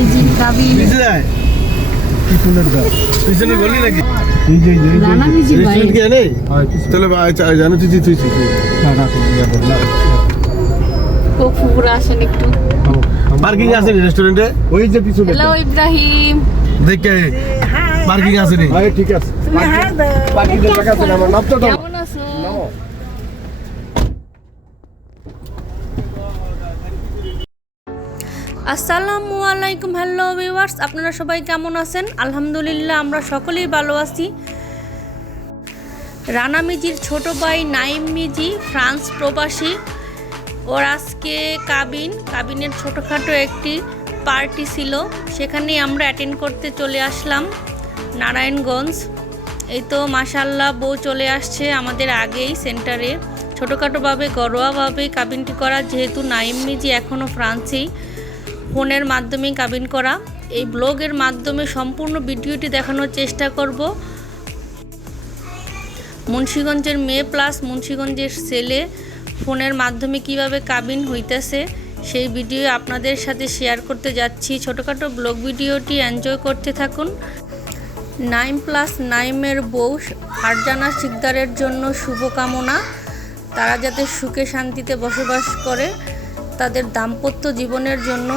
মিজি কাবিন কি সুন্দর দাও পিছনে গলি নাকি রানা মিজি ভাই রেস্টুরেন্ট কি নেই তাহলে জানো তুই না না ইয়া বল না ও ফুপুরা আসেন একটু পার্কিং আছে রেস্টুরেন্টে ওই যে পিছনে হ্যালো ইব্রাহিম দেখে পার্কিং আছে নি ভাই ঠিক আছে পার্কিং এর টাকা আছে না আমার নাম তো দাও কেমন আছো নাও আসসালামু আলাইকুম হ্যালো ভিউয়ার্স আপনারা সবাই কেমন আছেন আলহামদুলিল্লাহ আমরা সকলেই ভালো আছি রানা মিজির ছোট ভাই নাইম মিজি ফ্রান্স প্রবাসী ওর আজকে কাবিনের ছোটোখাটো একটি পার্টি ছিল সেখানে আমরা অ্যাটেন্ড করতে চলে আসলাম নারায়ণগঞ্জ এই তো মাশাআল্লাহ বউ চলে আসছে আমাদের আগেই সেন্টারে ছোটোখাটোভাবে ঘরোয়াভাবে কাবিনটি করা যেহেতু নাইম মিজি এখনও ফ্রান্সেই ফোনের মাধ্যমে কাবিন করা এই ব্লগের মাধ্যমে সম্পূর্ণ ভিডিওটি দেখানোর চেষ্টা করব মুন্সিগঞ্জের মেয়ে প্লাস মুন্সিগঞ্জের ছেলে ফোনের মাধ্যমে কিভাবে কাবিন হইতেছে সেই ভিডিও আপনাদের সাথে শেয়ার করতে যাচ্ছি ছোটোখাটো ব্লগ ভিডিওটি এনজয় করতে থাকুন নাইম প্লাস নাইমের বউ ফারজানা সিকদারের জন্য শুভকামনা তারা যাতে সুখে শান্তিতে বসবাস করে তাদের দাম্পত্য জীবনের জন্য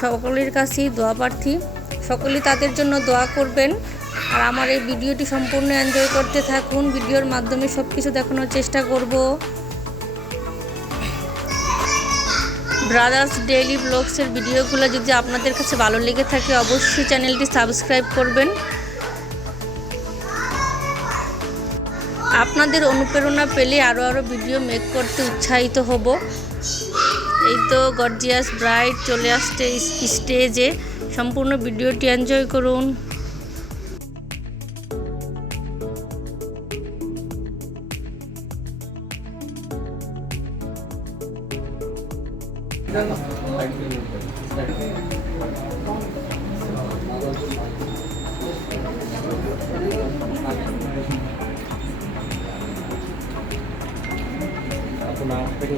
সকলের কাছেই দোয়া প্রার্থী সকলেই তাদের জন্য দোয়া করবেন আর আমার এই ভিডিওটি সম্পূর্ণ এনজয় করতে থাকুন ভিডিওর মাধ্যমে সব কিছু দেখানোর চেষ্টা করব ব্রাদার্স ডেইলি ব্লগসের ভিডিওগুলো যদি আপনাদের কাছে ভালো লেগে থাকে অবশ্যই চ্যানেলটি সাবস্ক্রাইব করবেন আপনাদের অনুপ্রেরণা পেলে আরও ভিডিও মেক করতে উৎসাহিত হব এই তো গর্জিয়াস ব্রাইড চলে আসছে স্টেজে সম্পূর্ণ ভিডিওটি এনজয় করুন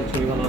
ছবি ভালো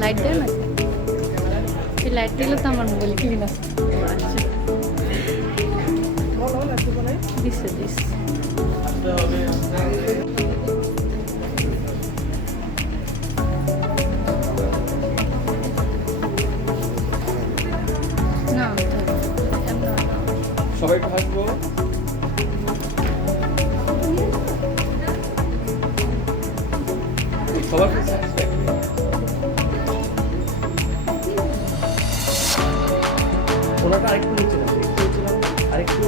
লাইট দেয় না এই লাইট দিলে তো আমার মোবাইল ক্লিন আছে দিস না সবাই থাকবো সবার ওনাটা আরেকটু নিচে না আরেকটু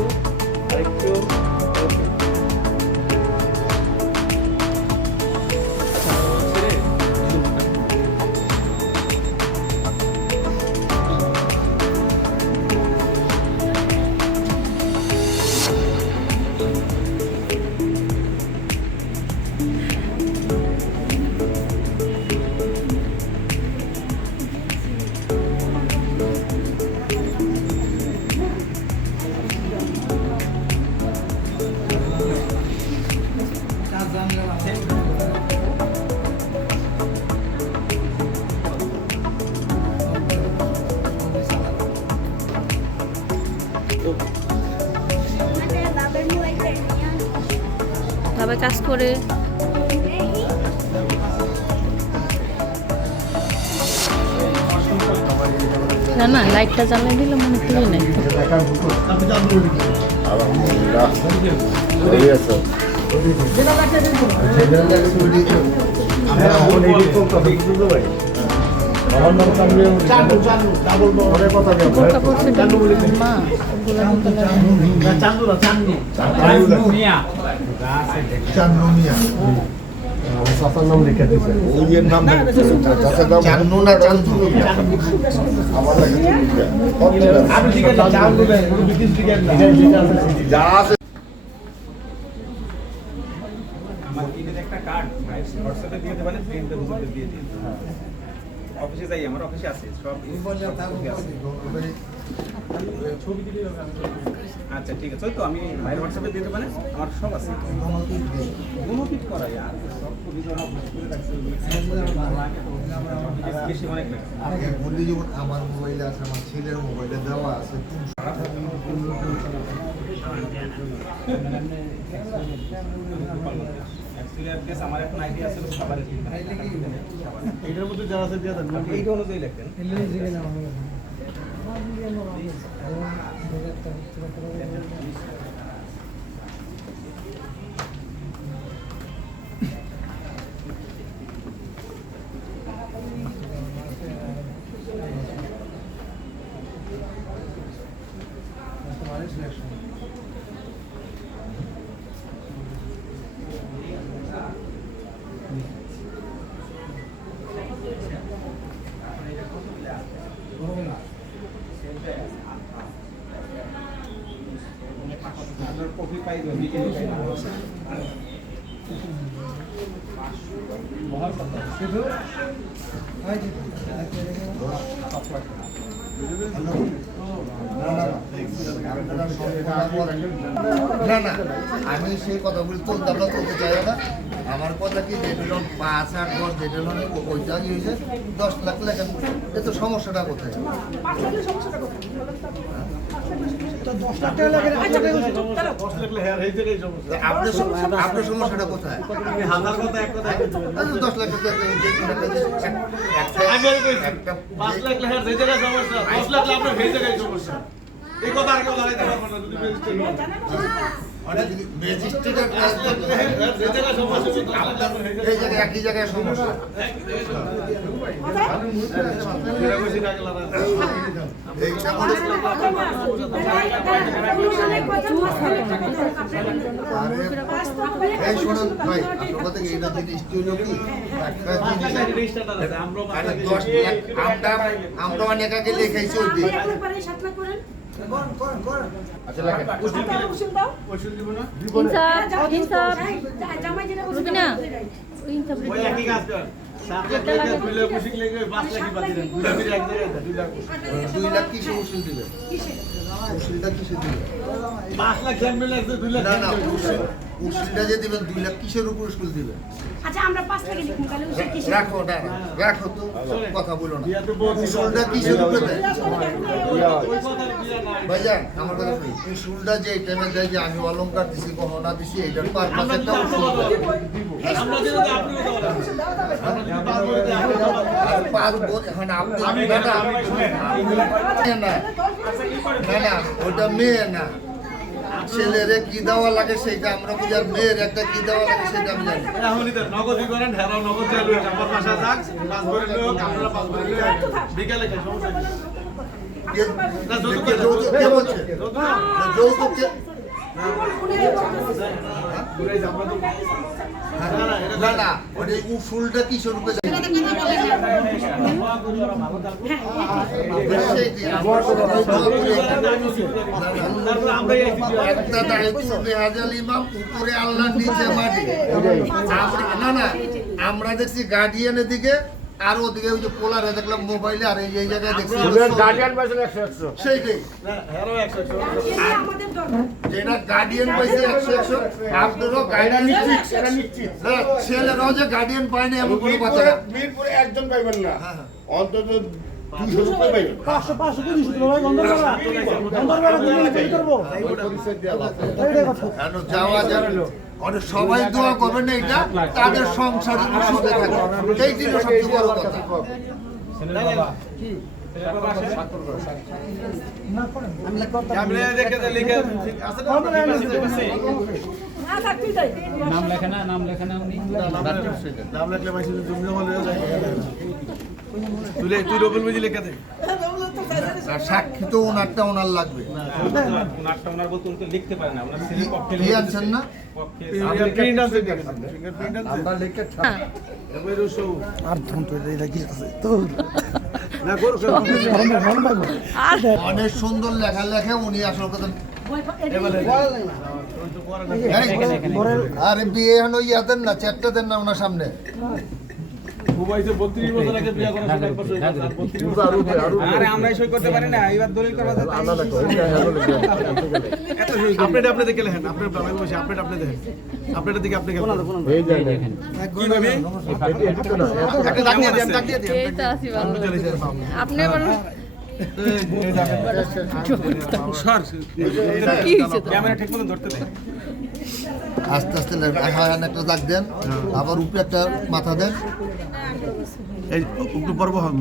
ভাবে কাজ করে না না লাইটটা জ্বালিয়ে দিলে মনে করি নাই আলহামদুলিল্লাহ ভালো আছো নাম লিখে দিছে ওই নাম চান্দু না চান্দু আমার লাগে আমি ঠিক আছে চান্দু দেন বিকিস ঠিক আছে যা আছে আমার কিনে একটা কার্ড হোয়াটসঅ্যাপে দিয়ে দেবেন প্রিন্টে বুঝতে দিয়ে দিন অফিসে যাই আমার অফিসে আছে সব ছবি দিলে আচ্ছা ঠিক আছে তো আমি ভাইয়ের হোয়াটসঅ্যাপে দিয়ে দেবেন আমার সব আছে গুণপিট করা আর সব ছবি জমা করে রাখছি বেশি অনেক আগে বললি যেমন আমার মোবাইলে আছে আমার ছেলের মোবাইলে দেওয়া আছে আমার এখন আইডিয়া আছে সবার এইটার মধ্যে যারা আছে দিয়ে দেন এইটা অনুযায়ী লিখেন কফি পাই দেবেন বিকেলে পাই মহাল কথা শুধু না না আমি সেই কথাগুলি তুলতে আমরা তুলতে চাই না আমার কথা কি যেটা 5 8 10 যেটা ওইটা কি হয়েছে 10 লাখ লেখেন এ তো সমস্যাটা কোথায় 5 লাখের সমস্যাটা কোথায় 10 লাখ টাকা লাগে 10 লাখ হেয়ার এই জায়গায় সমস্যা আপনার সমস্যাটা কোথায় হাজার কথা এক কথা 10 লাখ টাকা একটা 5 লাখ হেয়ার এই জায়গায় সমস্যা 10 লাখ আপনার এই জায়গায় সমস্যা এই কথা আর কেউ দাঁড়াইতে পারবে না যদি রেজিস্ট্রি হয় অনেক ম্যাজিস্ট্রেটের এই জায়গায় সমস্যা এই জায়গায় একই জায়গায় সমস্যা এই শোনেন ভাই আপনার কথা কি এটা জিনিস হলো কি একটা আমরা অনেক আগে লিখাইছি ওই দিন আচ্ছা লাগে ওই একই কাজ কর 7 লাখ টাকা দিলে মুশিক লেগে 5 লাখ বাদ দিলেন 2 লাখ এক জায়গায় 2 লাখ 2 লাখ কিসে উসুল দিবে উসুলটা কিসে দিবে 5 লাখ জ্যাম লাগছে 2 লাখ না না উসুলটা যে দিবেন 2 লাখ কিসের উপর উসুল দিবে আচ্ছা আমরা 5 টাকা দিব তাহলে উসুল কিসের রাখো না রাখো তো কথা বলো না উসুলটা কিসের উপর দেয় ভাইজান আমার কথা শুনি উসুলটা যে টাইমে দেয় যে আমি অলংকার দিছি গহনা দিছি এটার পারপাস একটা উসুল আমরা যেটা আপনি আর পারবো এখন আপনি না না ওটা মেয়ে না ছেলেরে কি দেওয়া লাগে সেটা আমরা বুঝি আর মেয়ের একটা কি দেওয়া লাগে সেটা আমি জানি এখনই তো নগদই করেন হেরাও নগদ চালু আমার পাশে যাক 5 ভরি লোক আমরা 5 ভরি লোক বিকালে খাই সমস্যা কি যৌতুক কে বলছে যৌতুক কে না না ওই উসুলটা কিসের রূপে একটা দায়িত্ব বেহাজাল ইমাম উপরে আল্লাহ নিচে মাটি না না আমরা দেখছি গার্ডিয়ানের দিকে আর ওদিকে ওই যে পোলারে দেখলাম মোবাইলে আর এই জায়গায় দেখছি গার্ডিয়ান পাইছেন 100 সেইটাই যেটা গার্ডিয়ান পাইছে 100 আপনারও গার্ডিয়ান নিশ্চিত ছেলেরাও যে গার্ডিয়ান পায় না এমন কোনো কথা না মিরপুরে একজন পাইবেন না অন্তত 200 রুপিয়া পাইবেন 500 কি দিছিল ভাই যাওয়া যাবে অনেক সবাই দোয়া করবেন না এটা তাদের সংসারের সুখে থাকে এই দিন সবচেয়ে বড় কথা নাম লেখে না উনি নাম লেখলে মাইছি তুমি যখন তুই রবিল বুঝি লেখা দে আর সাক্ষী তো ওনারটা ওনার লাগবে। ওনারটা ওনার বলতে উনি তো লিখতে পারে না, ওনার ছেলের পক্ষে কি আনছেন না? পক্ষে ফিঙ্গারপ্রিন্ট আছে ফিঙ্গারপ্রিন্ট আছে আমরা লিখে এবারে শো আর ধন তো এটা কি আছে তো না করো আর অনেক সুন্দর লেখা লেখে উনি আসল কথা। আরে বিয়ে হলো ইয়াদের না, চারটা দেন না ওনার সামনে। মোবাইলে 32 বছর আগে বিয়ে করা শুরু করছে আর 32 বছর আরে আমরাই সই করতে পারি না, এইবার দলিল করবা তো এত সই আপনি আপনি দেখে লেখেন আপনি আমি বলছি আপনি দেখেন আপনাদের দিকে আপনি কেমন এই দেখেন কিভাবে একটা দাগ দিয়ে দিন এই তো আসি ভালো। চলে যায় আপনি বলেন সর কি হয়েছে তো? ক্যামেরা ঠিক মতো ধরতে দেয়। আস্তে আস্তে একটা দাগ দেন, আবার উপরে একটা মাথা দেন। এই একটু পর্ব হবে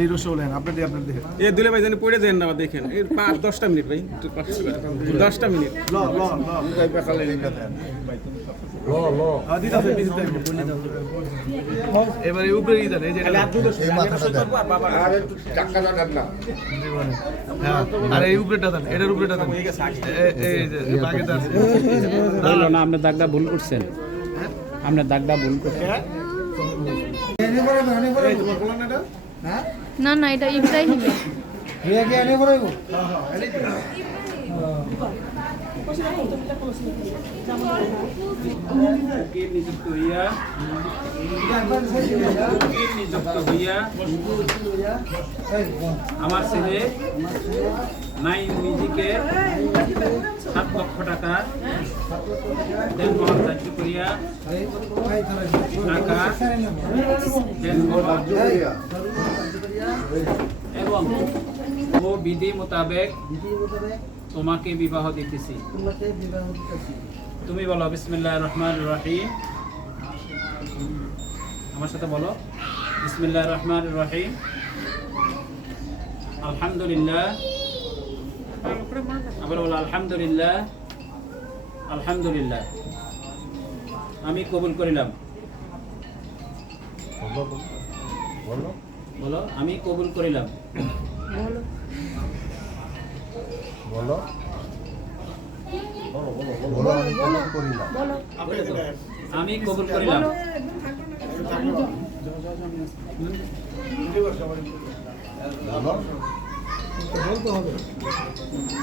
এই রসো লেন আপনি দেখেন এ দুলে ভাই জানি পড়ে যান না, আবার দেখেন এই 5-10টা মিনিট ভাই, একটু কষ্ট করে 10টা মিনিট। ল বেকালে লেখা দেন আদি দাও বিজতে এবারে উপরে দেন এই যে এই মাথাটা দেন। আর একটু টাকা না দেন না। হ্যাঁ আর এই উপরেটা দেন এটার উপরেটা দেন এই যে বাকিটা আছে বললো না আপনার দাগটা ভুল করছেন, আপনার দাগটা ভুল করছেন। এই তোমার বললাম না এটা না না এটা ইব্রাহিমের। নিযুক্ত হইয়া আমার ছেলে নাইম মিউজিকে 7 লক্ষ টাকা দেন মহান ধার্য করিয়া টাকা দেন এবং ও বিধি মোতাবেক তোমাকে বিবাহ দিতেছি। তুমি বলো বিসমিল্লাহির রহমানির রহিম, আমার সাথে বলো বিসমিল্লাহির রহমানির রহিম। আলহামদুলিল্লাহ, আবার বলো আলহামদুলিল্লাহ। আলহামদুলিল্লাহ আমি কবুল করিলাম। বলো আমি কবুল করিলাম। বলো বলো আমি কবুল করিলাম। আমি কবুল করিলাম। বলো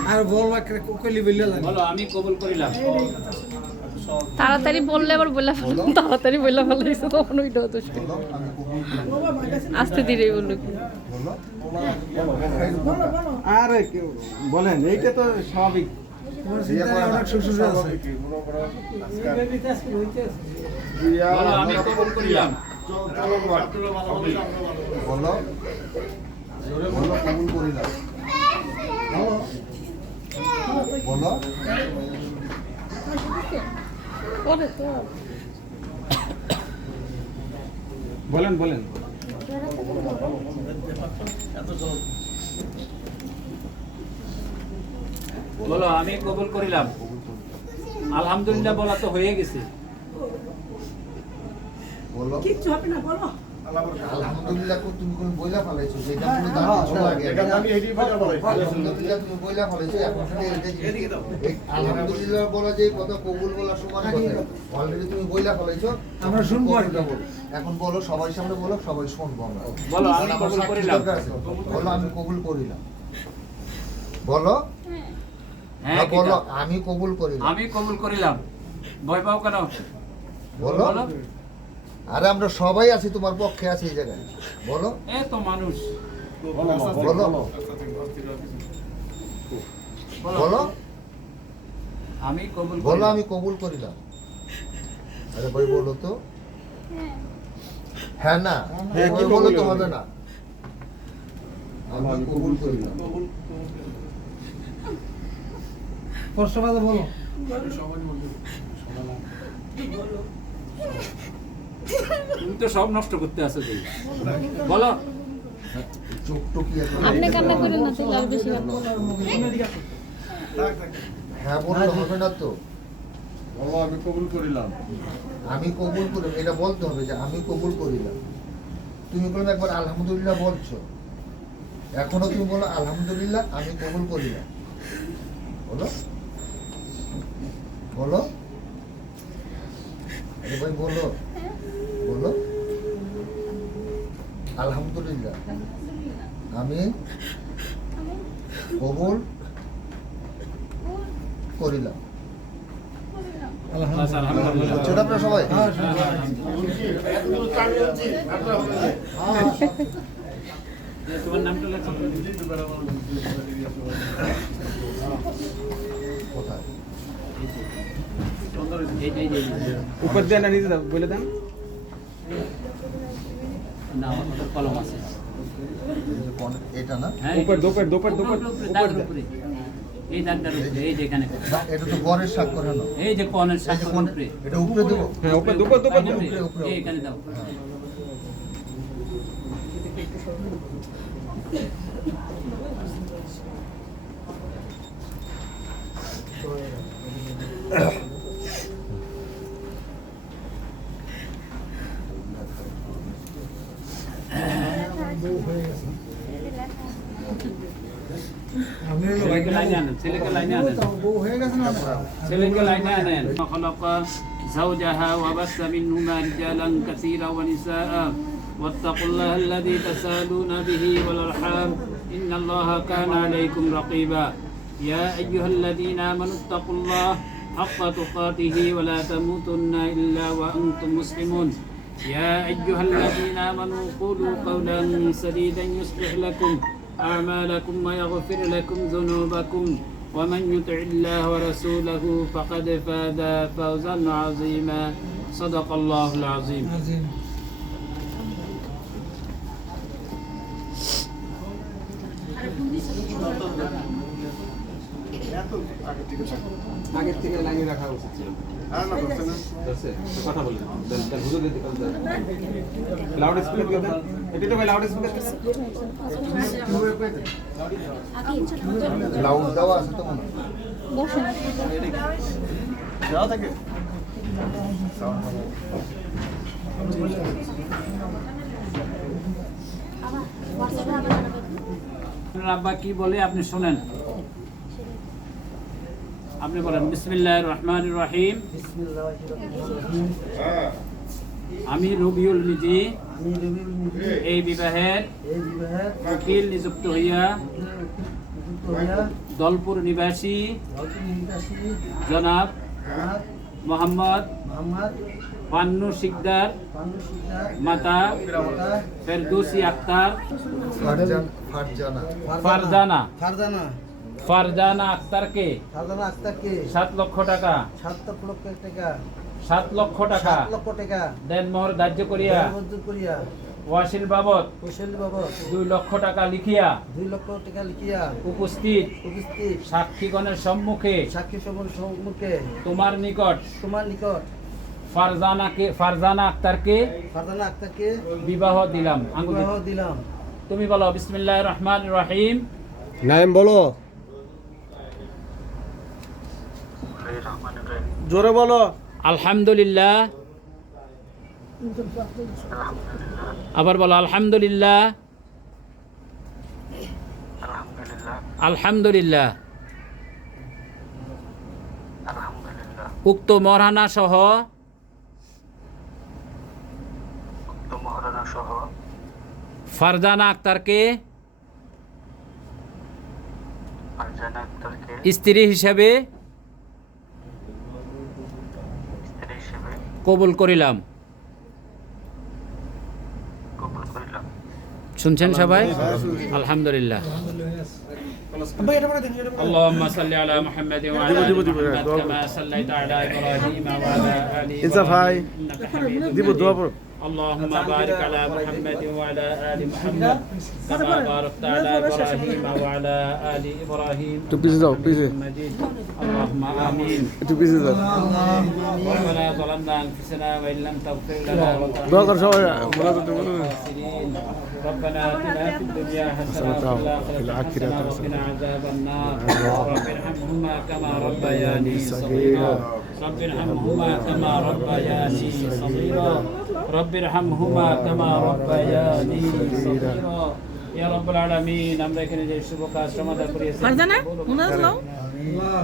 আর বলবা কোকলি বললে লাগে বলো আমি কবুল করিলাম। তাড়াতাড়ি বললে আবার বললে তাড়াতাড়ি বললে ভালো হয়েছে, তখন ওইটা হতো। বলো আমি কবুল করিলাম। আস্তে ধীরে বলুক। বলো আরে বলেন, এইটা তো স্বাভাবিক। তোমার চিন্তায় অনেক শ্বশুর আছে বলো আমি কবুল করিলাম। বলো বলো কবুল করিলাম। বলো বলেন বলেন বলো আমি কবুল করিলাম। আলহামদুলিল্লাহ বলা তো হয়ে গেছে। বলো কিচ্ছু হবে না, বলো। আলহামদুলিল্লাহ তুমি কোন বইলা ফেলাইছো, যেটা তুমি দাম ছিল আগে। আমি হেডি বলা বলাই আলহামদুলিল্লাহ তুমি বইলা ফেলাইছো, এখন শুধু এই আলহামদুলিল্লাহ বলা যে কথা কবুল বলা সমান কথা। অলরেডি তুমি বইলা ফেলাইছো, আমরা শুনবো আর কি। এখন বলো সবাই সামনে বলো, সবাই শুনবো আমরা। বলো আমি আমার কবুল সাক্ষী করিলাম। দরকার আছে। বলো আমি কবুল করিলাম। বলো হ্যাঁ না, বলো কিটা? আমি কবুল করিলাম। আমি কবুল করিলাম। ভয় পাও কেন? বলো বলো আরে আমরা সবাই আছি, তোমার পক্ষে আছি এই জায়গায়। বলো এ তো মানুষ। বলো বলো আমি কবুল বলো করিলাম। আমি কবুল করিলাম। আরে ভাই বলো তো। হ্যাঁ না কি বলো তো কবুল হবে না। আমি কবুল করিলাম। কষ্ট পাবে বলো তুমি তো সব নষ্ট করতে আছো তুই। বলো চোখ টুকিয়ে আপনি কান্না করেন না তাহলে আর বেশি হ্যাঁ বললে হবে না তো। বাবা আমি কবুল করিলাম। আমি কবুল করি, এটা বলতে হবে যে আমি কবুল করিলাম। তুমি বলবে একবার আলহামদুলিল্লাহ বলছো, এখনো তুমি বলো আলহামদুলিল্লাহ আমি কবুল করিলাম। বলো বলো, আরে ভাই বলো বলো, আলহামদুলিল্লাহ আমি কবুল করিলাম। আচ্ছা, আলহামদুলিল্লাহ। বুঝছেন আপনারা সবাই? তোমার নামটা লেখো। কোথায়? উপর দিয়ে না নিচে দাও বলে দেন। না, ওটার কলম আছে। এটা না, হ্যাঁ, উপর দোপের উপরে, দাগের উপরে। এই দাগটার উপরে, এই যে এখানে। না, এটা তো গড়ের স্বাক্ষর হলো। এই যে কনের এই যে স্বাক্ষর কোন- উপরে। এটা উপরে দেবো। হ্যাঁ উপর দোপের দোপের উপরে, উপরে। এই এখানে দাও। আপনি হলো ছেলেকে লাইনে আনেন, ছেলেকে লাইনে আনেন। বউ হয়ে গেছে না আপনার? ছেলেকে লাইনে আনেন। خلق زوجها وبث منهما رجالا كثيرا ونساء واتقوا الله الذي تسالون به والارحام ان الله كان عليكم رقيبا يا ايها الذين امنوا اتقوا الله حق تقاته ولا تموتن الا وانتم مسلمون يا ايها الذين امنوا قولوا قولا سديدا يصلح لكم اعمالكم ويغفر لكم ذنوبكم ومن يطع الله ورسوله فقد فاز فوزا عظيما صدق الله العظيم আজিম। আগের থেকে লাইনে রাখা উচিত ছিল। ধরছে? কথা বললেন দেন হুজুর দিতে লাউড স্পিকার দিতে এটা তো ভাই লাউড স্পিকার লাউড দেওয়া আছে তো মনে হয়। আপনার আব্বা কি বলে আপনি শুনেন। আপনি বলেন বিসমিল্লাহির রহমানির রহিম। হ্যাঁ আমি রবিউল মিজি আমি রবিউল মিজি এই বিবাহের এই বিবাহের উকিল নিযুক্ত হইয়া যুক্ত হইয়া দলপুর নিবাসী দলপুর নিবাসী জনাব জনাব মোহাম্মদ মোহাম্মদ পান্নু শিকদার পান্নু শিকদার মাতা মাতা ফেরদৌসী আক্তার ফারজানা ফারজানা ফারজানা ফারজানা আক্তারকে ফারজানা আক্তারকে 7 লক্ষ টাকা 7 লক্ষ টাকা 7 লক্ষ টাকা 7 লক্ষ টাকা দেনমোহর ধার্য করিয়া মঞ্জুর করিয়া ওয়াসিল বাবদ কৌশল বাবদ 2 লক্ষ টাকা লিখিয়া 2 লক্ষ টাকা লিখিয়া উপস্থিত উপস্থিত সাক্ষীগণের সম্মুখে সাক্ষী সবার সম্মুখে তোমার নিকট তোমার নিকট ফারজানা আক্তারকে ফারজানা আক্তারকে বিবাহ দিলাম। আঙ্গুল বিবাহ দিতে। দিলাম। তুমি বলো বিসমিল্লাহির রহমানির রহিম। নাইম বলো, জোরে বলো। আলহামদুলিল্লাহ। আবার বলো আলহামদুলিল্লাহ। আলহামদুলিল্লাহ। উক্ত মহারানা সহ ফারজানা আক্তারকে স্ত্রী হিসেবে কবুল করিলাম। শুনছেন সবাই? আলহামদুলিল্লাহ। اللهم صل على محمد وعلى ال محمد كما صليت على ابراهيم وعلى ال ইনসাফ ভাই ابراهيم انك حميد দিব দোয়া পড়ো। اللهم بارك على محمد وعلى آل محمد كما باركت على إبراهيم وعلى آل إبراهيم إنك مجيد اللهم آمين ربنا ظلمنا أنفسنا وإن لم تغفر لنا ربنا آتنا في الدنيا حسنة وفي الآخرة حسنة وقنا عذاب النار رب ارحمهما كما ربياني صغيرا رب ارحمهما كما ربياني صغيرا رب ارحمهما كما ربياني صغيرا يا رب العالمين আমরা এখানে যে শুভ কাজ সমাধা করেছি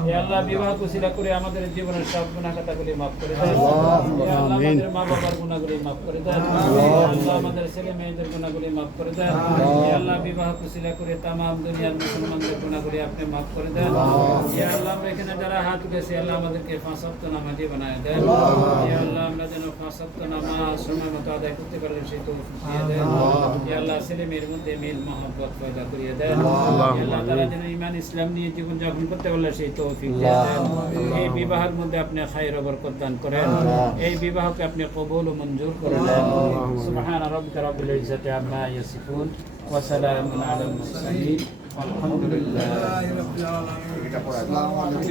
হে আল্লাহ বিবাহ কুশিলা করে আমাদের জীবনের সব গুনাহ খাতাগুলি maaf করে দেন হে আল্লাহ আমাদের মা বাবার গুনাহগুলি maaf করে দেন আল্লাহ আমাদের ছেলে মেয়েদের গুনাহগুলি maaf করে দেন হে আল্লাহ বিবাহ কুশিলা করে तमाम দুনিয়ার মুসলমানদের গুনাহগুলি আপনি maaf করে দেন হে আল্লাহ আমরা এখানে যারা হাত উঠেছি আল্লাহ আমাদেরকে 5 ওয়াক্ত নামাজি বানায় দেন হে আল্লাহ আমরা যেন 5 ওয়াক্ত নামাজ সময় মতো আদায় করতে পারি সেই তৌফিক দিয়ে দেন হে আল্লাহ ছেলে মেয়ের মধ্যে মিল মহব্বত পয়দা করিয়ে দেন হে আল্লাহ তারা যেন ঈমান ইসলাম নিয়ে জীবন যাপন করতে পারে সেই তৌফিক দিয়ে দেন এই বিবাহের মধ্যে আপনি খায়র ও বরকত দান করেন এই বিবাহকে আপনি কবুল ও মঞ্জুর করে দেন সুবহান রাব্বিকা রাব্বিল ইজ্জাতি আম্মা ইয়াসিফুন ওয়া সালামুন আলাল মুরসালিন আলহামদুলিল্লাহি রাব্বিল আলামিন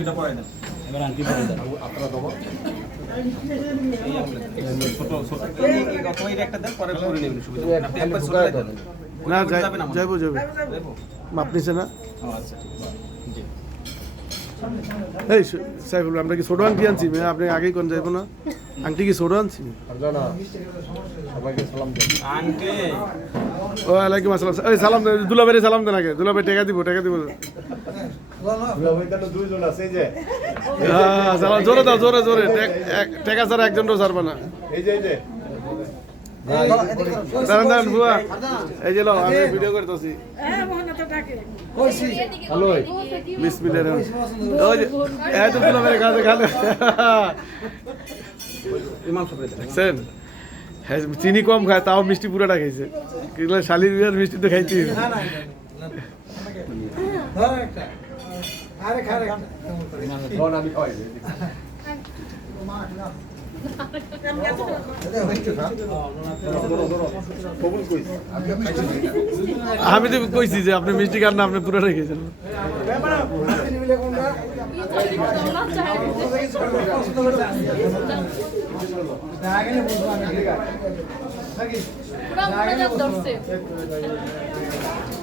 এটা পড়াই না এবার আন্টি পড়াই দাও আপনারা দেবো এই ছোট ছোট এই কথা একটা দেন পরে পড়ে নেবেন সুবিধা আপনি একবার ছোট দেন না যাইবো মাপ নিছে না আচ্ছা জি এই সাইফুল আমরা কি ছোট আংটি আনছি আপনি আগেই কোন যাইবো না আংটি কি ছোট আনছি আন্টি ও আলাইকুম আসসালাম এই সালাম দেন দুলাভাইরে সালাম দেন আগে দুলাভাই টাকা দিব হ্যাঁ সালাম জোরে দাও জোরে টাকা ছাড়া একজনও ছাড়বে না দাঁড়ান বুয়া এই যে আমি ভিডিও করতেছি হ্যালো বিসমিল্লাহির রহমানির ওই যে এত দুলাভাইরে কাছে খালে ইমাম সাহেব দেখছেন হ্যাঁ চিনি কম খায় তাও মিষ্টি পুরাটা খাইছে কিলা শালির বিয়ার মিষ্টি তো খাইতে আমি তো কইছি যে আপনি মিষ্টি খান না আপনি পুরাটা খেয়েছেন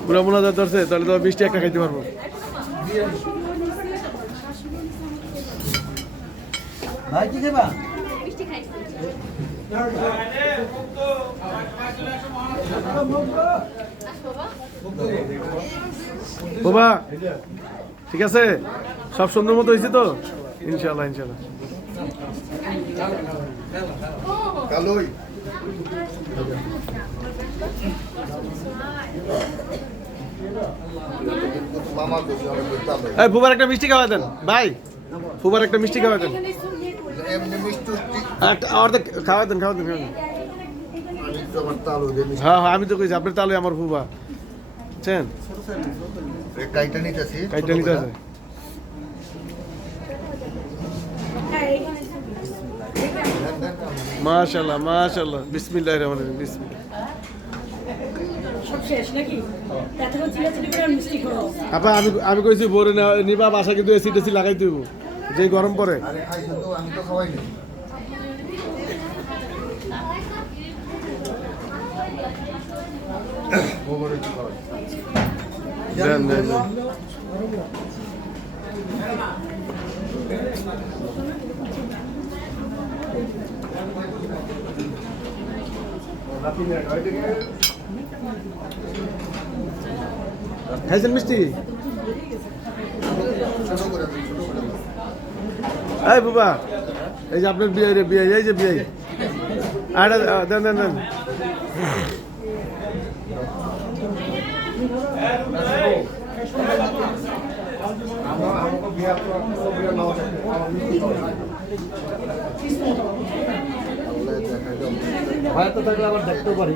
পুরা মোনাজাত ধরছে তাহলে তো মিষ্টি একটা খাইতে পারবো ভাই কি দেবা বাবা ঠিক আছে সব সুন্দর মতো হয়েছে তো ইনশাআল্লাহ কালোই মামা এই ফুবার একটা মিষ্টি খাওয়া দেন ভাই ফুবার একটা মিষ্টি খাওয়া দেন এমনি মিষ্টি অর্ধেক খাওয়া দেন হ্যাঁ আমি তো কইছি আপনার তাহলে আমার ফুবা বুঝছেন কাইটা নিতেছি মাশাআল্লাহ বিসমিল্লাহির রহমানির রহিম বিসমিল্লাহ সব শেষ নাকি এতক্ষণ চিল্লাচিল্লি করে মিষ্টি খাও আপা আমি কইছি বরে নিবা বাসা কিন্তু এসি টেসি লাগাই দিব যে গরম পড়ে আরে খাইছো তো আমি তো খাওয়াই নি ওভারে কি করো দেন খাইছেন মিষ্টি এই বাবা এই যে আপনার বিয়ে এই যে বিয়ে দেন ভাই তো থাকলে আবার দেখতেও পারি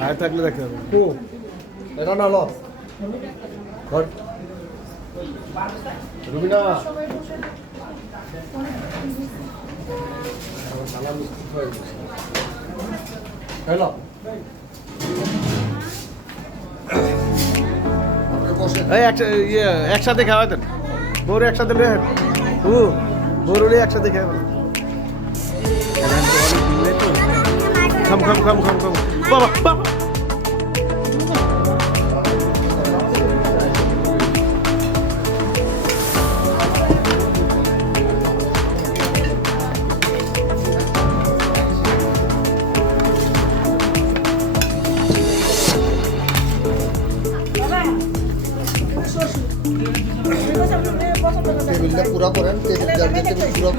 ভাই থাকলে দেখতে হবে এটা না লস রুবিনা হ্যালো আপনি বসেন। এই একসাথে খাওয়া দেন, বউরে একসাথে লয়ে হেন ও বউরে একসাথে খাওয়া খাম খাম খাম খাম খাম বাবা বাবা টেবিলটা পুরা করেন, টেবিল পুরো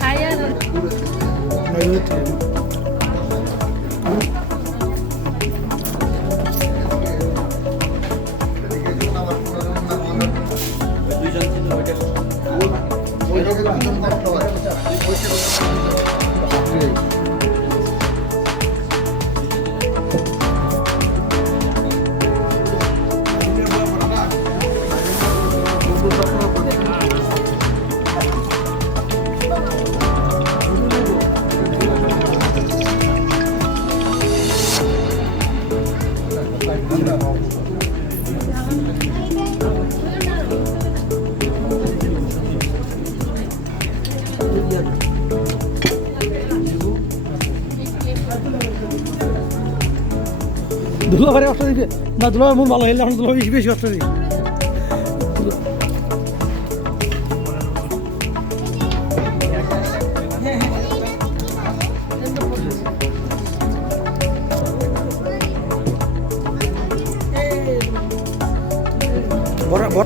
খাইয়া দুলাভারে অস্ত্র দিবে না, দুলাভাই মন ভালো হইলে এখন দুলাভাই বেশি বেশি অস্ত্র দিবে। বড়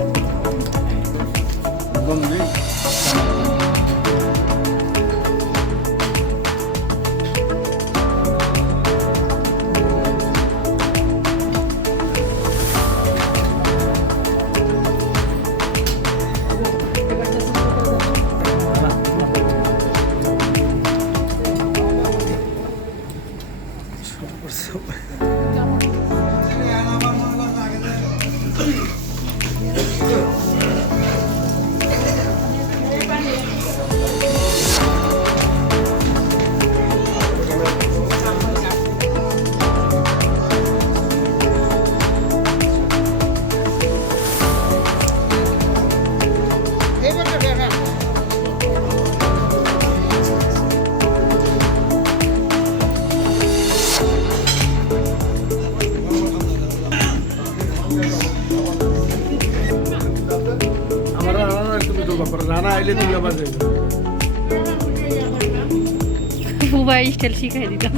রানা আইলে তুই আবার বুবাই স্টাইল শিখাই দিতাম।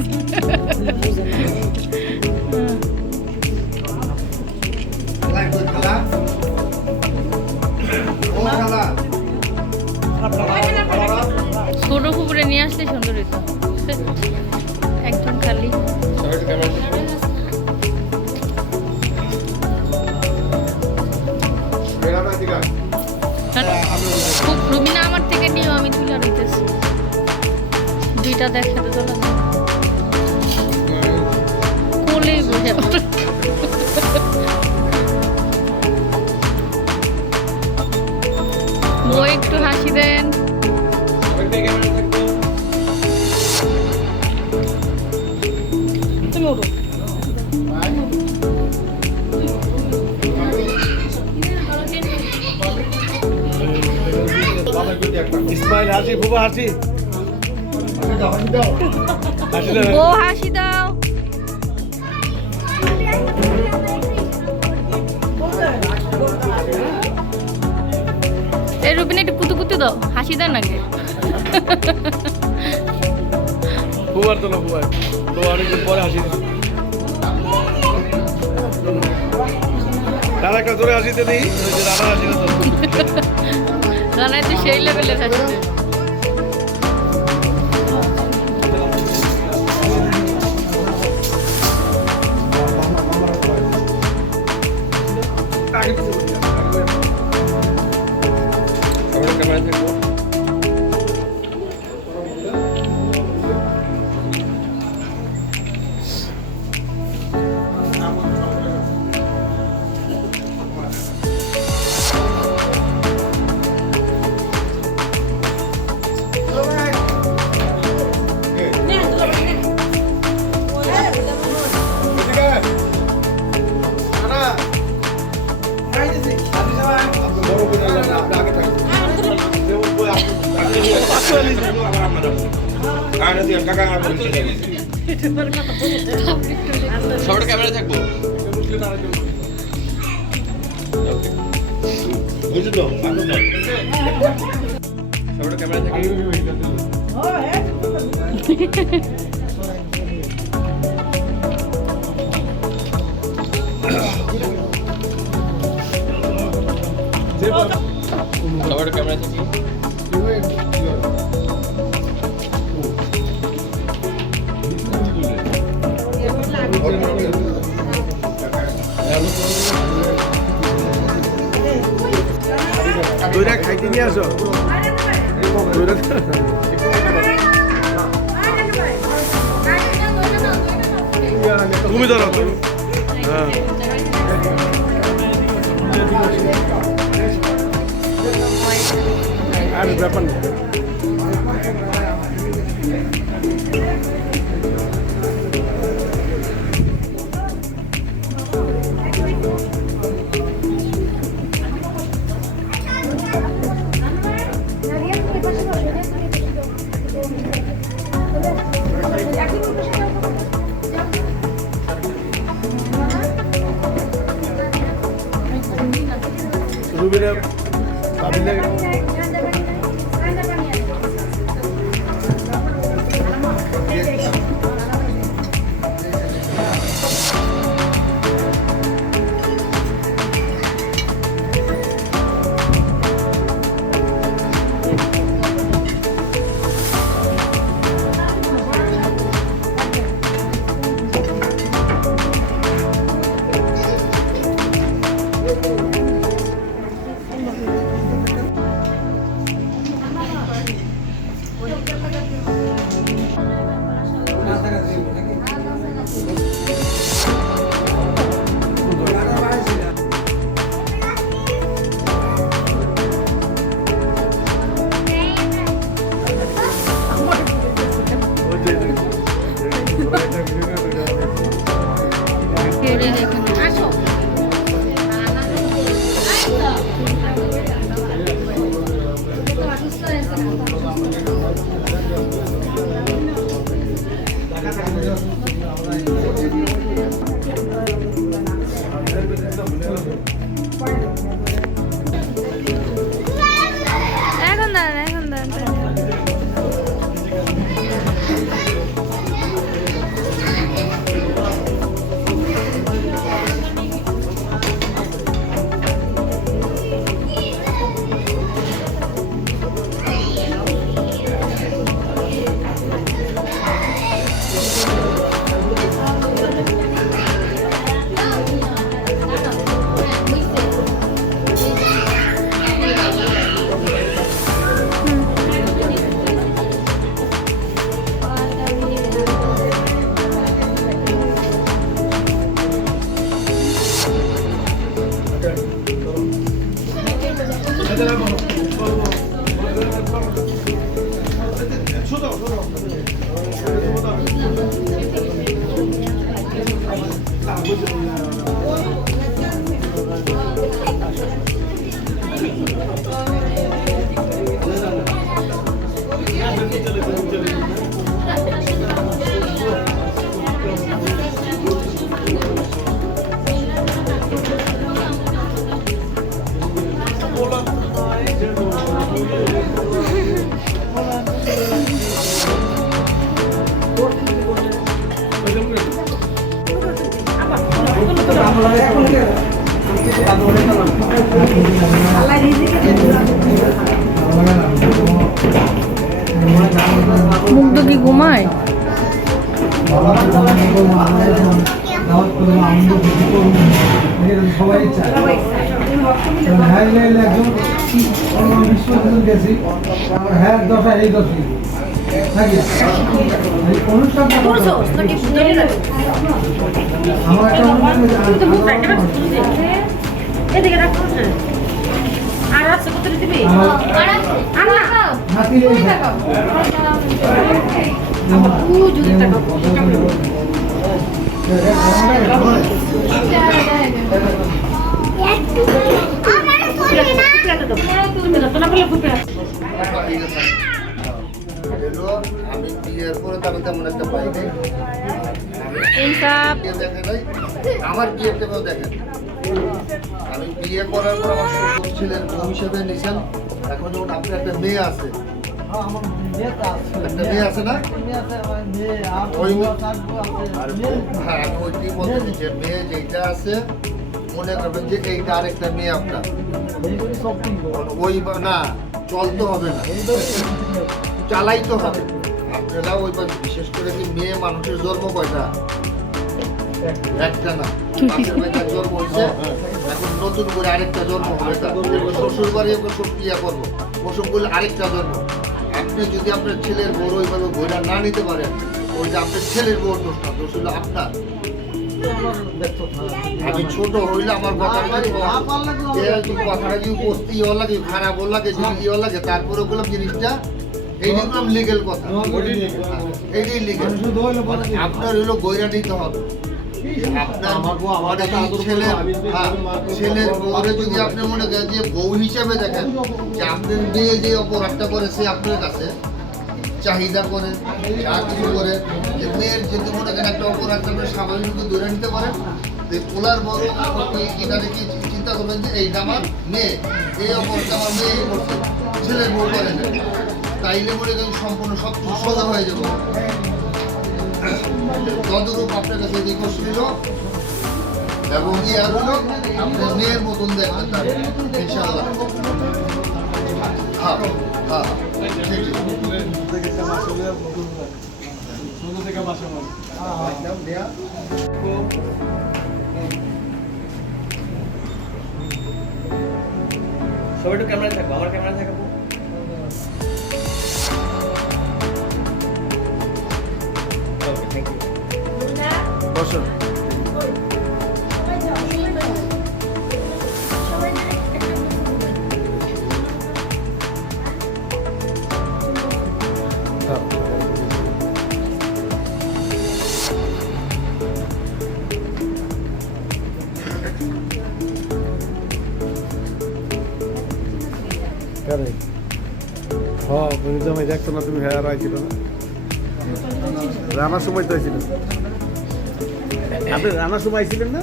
ছোট পুকুরে নিয়ে আসলে সুন্দর হতো, একদম খালি। রুমিনা আমার থেকে নিও, আমি তুলে নিতেছি। দুইটা দেখতে তো কোলেই বসে বই একটু হাসি দেন। তুমি ওঠো। ইসমাইল হাসি, ফুবা হাসি, হাসি দেন। ও হাসি দাও। এই রুবিনা একটু কুতু কুতু দাও, হাসি দাও নাকি? ফুবার তো না, ফুবার তো অনেকদিন পরে হাসি দিন। রানা একটা জোরে হাসিতে দিই, ওই যে রানা হাসি না তো। রানাই তো সেই লেভেলের হাসি দেয়। আবার আপনারা আর যদি টাকা আর বলতে চাই সবার ক্যামেরা থাকবো বুঝছো তো সবার ক্যামেরা থাকবো সবার ক্যামেরা থাকবো দুইটা খাইতে নিয়ে আসো দুইটা তুমি ধরো তুমি হ্যাঁ আর ব্যাপার নেই রুবিনা ভাবিলে মুগ্ধ কি ঘুমায়? সবাই চায় গেছি হ্যাঁ দশা এই দশই অনুষ্ঠানটা আমার এদিকে রাখো আর আছে কত দিবি হাতি তো আমি তেমন একটা পাই নাই। ইনসাফ। বিয়ে দেখে নাই, আমার বিয়েটা দেখেন। আমি বিয়ে করার পর আমার শ্বশুর ছেলের বউ হিসেবে নিয়েছেন। এখন যখন আপনার একটা মেয়ে আছে, একটা মেয়ে আছে না, ওই হ্যাঁ আমি ওইটাই বলতেছি যে মেয়ে যেটা আছে মনে করবেন যে এইটা আরেকটা মেয়ে আপনার, ওই না চলতে হবে না, চালাইতে হবে। আপনারা ওই বিশেষ করে কি মেয়ে মানুষের জন্ম কয়টা? একটা না, বাপের বাড়িতে জন্ম হয়েছে, এখন নতুন করে আরেকটা জন্ম হবে। শ্বশুর বাড়ি ওকে শ্বশুরিয়া করবো, ওসব বলে আরেকটা জন্ম। আপনি যদি আপনার ছেলের বড় ওইভাবে বইটা না নিতে পারেন, ওই যে আপনার ছেলের বড় দোষ না, দোষ হলো আপনার। আমি ছোট হইলে আমার কথাটা যদি বসতে ইয়ে লাগে, খারাপ লাগে, যদি ইয়ে লাগে, তারপরে বললাম জিনিসটা এইটা বললাম লিগেল কথা, এইটাই লিগেল। আপনার হইলো বইরা নিতে হবে। আপনার ছেলের বউরে যদি আপনি মনে করেন যে বউ হিসেবে দেখেন যে আপনার মেয়ে যে অপরাধটা করে সে আপনার কাছে চাহিদা করে, যা কিছু করে, যে মেয়ের যদি মনে করেন একটা অপরাধ আপনি স্বাভাবিক ধরে নিতে পারেন, পোলার বড় এটা দেখি চিন্তা করবেন যে এইটা আমার মেয়ে, এই অপরাধটা আমার মেয়ে করছে, ছেলের বউ করে না, তাইলে বলে কিন্তু সম্পূর্ণ সব কিছু সোজা হয়ে যাবে। তদরূপ আপনার কাছে রিকোয়েস্ট নিল এবং ইয়ে হলো আপনার মেয়ের মতন দেখবেন তার ইনশাআল্লাহ। হ্যাঁ হ্যাঁ ঠিক সবাই একটু ক্যামেরায় থাকবো, আমার ক্যামেরা থাকবো। ওকে, থ্যাংক ইউ। বসো। হ্যাঁ তুমি জমাই দেখছো না, তুমি হ্যাঁ আইছিল না, রানার সময় তো আইছিল। আপনি রানার সময় আইছিলেন না?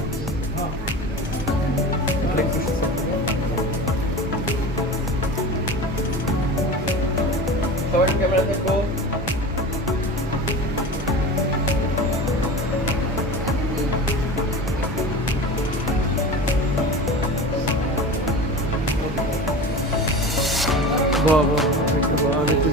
সবাই একটু ক্যামেরা থাকবো। আমি একটু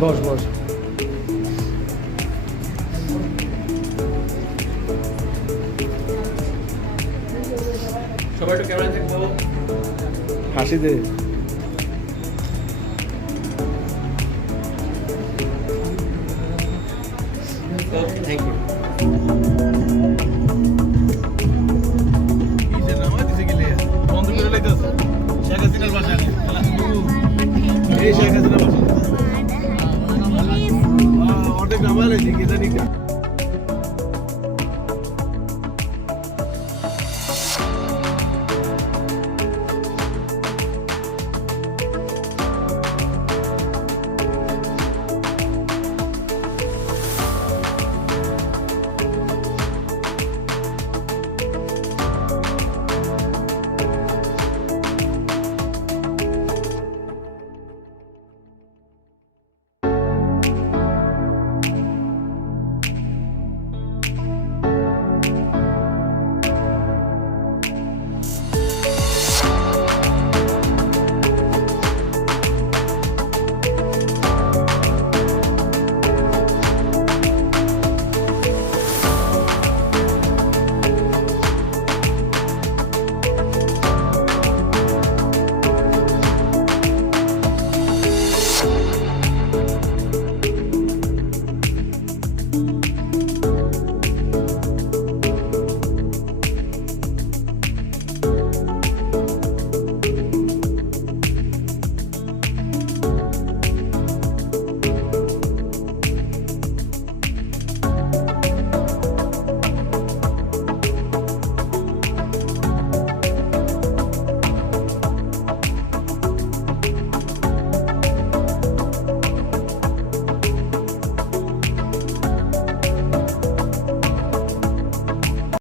বস বস। সবাই একটু ক্যামেরা থাকবো। হাসি দে। ওকে, থ্যাংক ইউ।